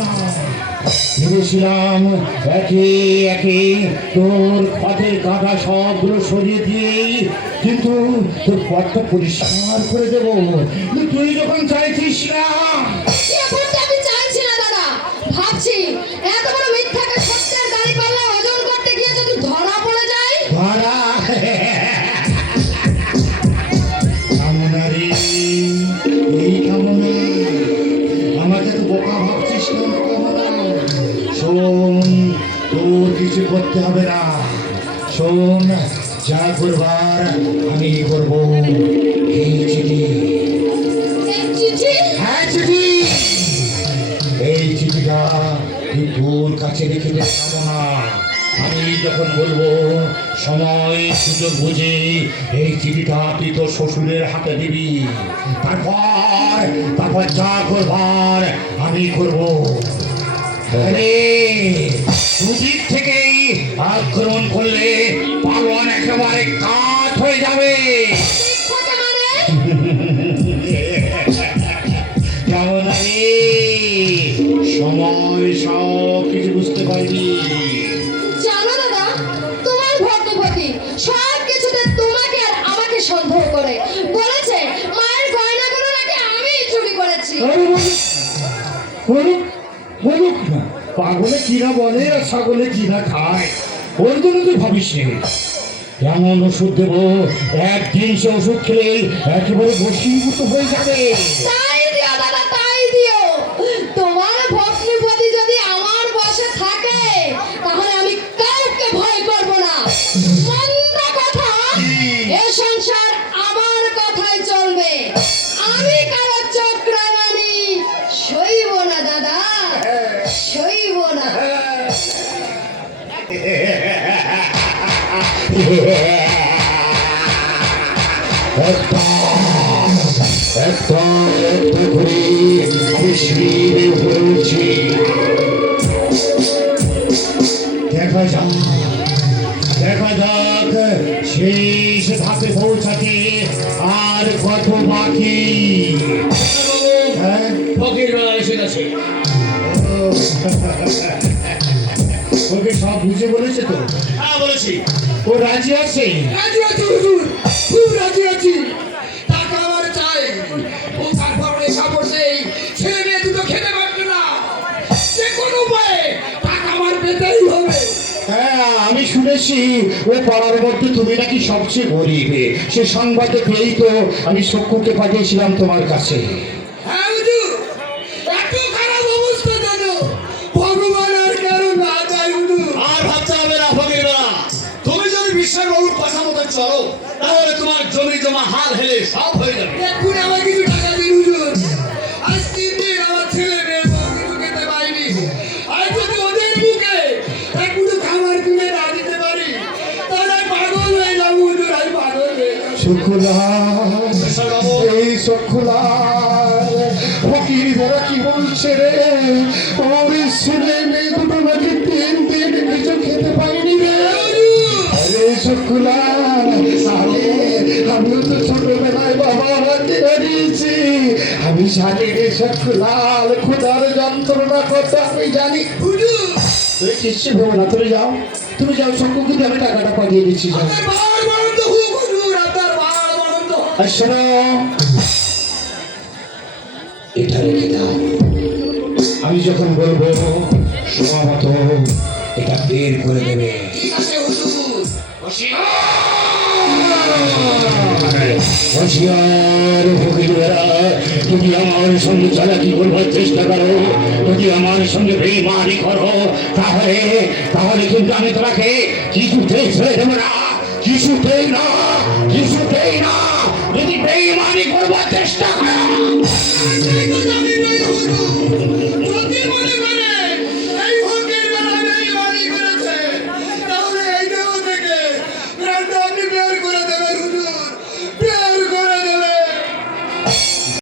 না। ভেবেছিলাম একে একে তোর পথের কাঁটা সবগুলো সরিয়ে দিয়েই কিন্তু তোর পথটা পরিষ্কার করে দেবো, তুই যখন চাইছিস না। এমনটা আমি চাইছি না দাদা, ভাবছি এত বড় মিথ্যাকে সত্যের দাড়ি পাল্লা ওজন করতে গিয়ে যদি ধরা পড়ে যায়। ধরা কামনা রে, এই কামনা আমাকে তো বোকা ভাবছিস না। কামনা শোন, তোর কিছু করতে হবে না। শোন, যা করবার আমি করব। এই চিঠি, এই চিঠি? হ্যাঁ চিঠি, এই চিঠিটা তুই তোর কাছে রেখে দে। কামনা আমি যখন বলবো সময় সুযোগ বুঝে এই চিঠিটা তুই তোর শ্বশুরের হাতে দিবি। তারপর যা করবার আমি করব। দুদিক থেকেই আক্রমণ করলে পালন একেবারে কাঠ হয়ে যাবে। মিথ্যাকে মানে? কেমন রে, সময় সব কিছু বুঝতে পারবি। জানো দাদা, তোমার ভগ্নিপতি সব কিছুতে তোমাকে আর আমাকে সন্দেহ করে, বলেছে মায়ের গয়নাগুলো নাকি আমিই চুরি করেছি। বলুক না, পাগলে কিনা বলে আর ছাগলে কিনা খায়, ওর জন্য তুই ভাবিস নি। এমন ওষুধ দেবো, একদিন সে ওষুধ খেলে একেবারে বশীভূত হয়ে যাবে। তাই দিও দাদা, তাই দিও। তোমার ভগ্নিপতি যদি আমার বশে থাকে তাহলে আমি কাউকে ভয় করব না। মন্দ কথা, এ সংসার আমার কথাই চলবে। আমি কারো চক্রামানি সইব না দাদা, সইব না। একটা করে আমি সিঁড়ির উপরে উঠছি। দেখা যাক শেষ ধাপে পৌঁছাতে আর কত বাকি। হ্যাঁ, ফকির বেলা এসে গেছে। ওকে সব বুঝে বলেছে তো? হ্যাঁ বলেছি। ও রাজি আছে? রাজি আছি হুজুর, খুব রাজি আছি। টাকা আমার চাই। ও তারপর কাপড় নেই, ছেলে মেয়ে দুটো খেতে পারবে না। যে কোনো উপায়ে টাকা আমার পেতেই হবে। হ্যাঁ, আমি শুনেছি ও পাড়ার মধ্যে তুমি নাকি সবচেয়ে গরিব। সে সংবাদে পেয়েই তো আমি সক্ষকে পাঠিয়েছিলাম তোমার কাছে। হ্যাঁ হুজুর, এত খারাপ অবস্থা কেন? ভগবান আর কারো না চাই হুজুর। আর ভাবতে হবে না ফকির বেলা। তুমি যদি বিশ্বের বাবুর কথা মতো চলো তাহলে তোমার জমি জমা হাল হেলে সব হয়ে যাবে। এখন আমার কিছু টাকা দিন হুজুর। আজ 3 দিন আমার ছেলে মেয়ে বউ কিছু খেতে পাইনি। আর যদি ওদের মুখে এক মুঠো খাবার কিনে না দিতে পারি তাহলে আমি পাগল হয়ে যাবো হুজুর, আমি পাগল হয়ে যাবো। শুকুলা, এই শুকুলা, ফকির বেলা কি বলছে রে? ওর ছেলে মেয়ে দুটো নাকি 3 দিন কিছু খেতে পাইনি রে। আরে শুকুলা, আরে আমিও তো ছোটবেলায় বাবা হাতে হারিয়েছি। আমি জানি রে শুকুলাল, খোদার যন্ত্রণা কথা আমি জানি। হুজুর, তুই কিচ্ছু ভেবো না, তুমি যাও শঙ্কুকে দিয়ে আমি টাকাটা পাঠিয়ে দিচ্ছি। যাও। আপনার বাবার বরন্ত হোক হুজুর, আপনার বাবার বরন্ত হোক। আর শোনো, এটা রেখে দাও। আমি যখন বলবো সময় মতো এটা বের করে দেবে। ঠিক আছে হুজুর। হুঁশিয়ার ফকিরেরা, যদি আমার সঙ্গে চালাকি করবার চেষ্টা করো, যদি আমার সঙ্গে বেইমানি করো, তাহলে কিন্তু আমি তোমাকে কিছুতেই ছেড়ে দেবো না। কিছুতেই না, কিছুতেই না। যদি বেইমানি করবার চেষ্টা করো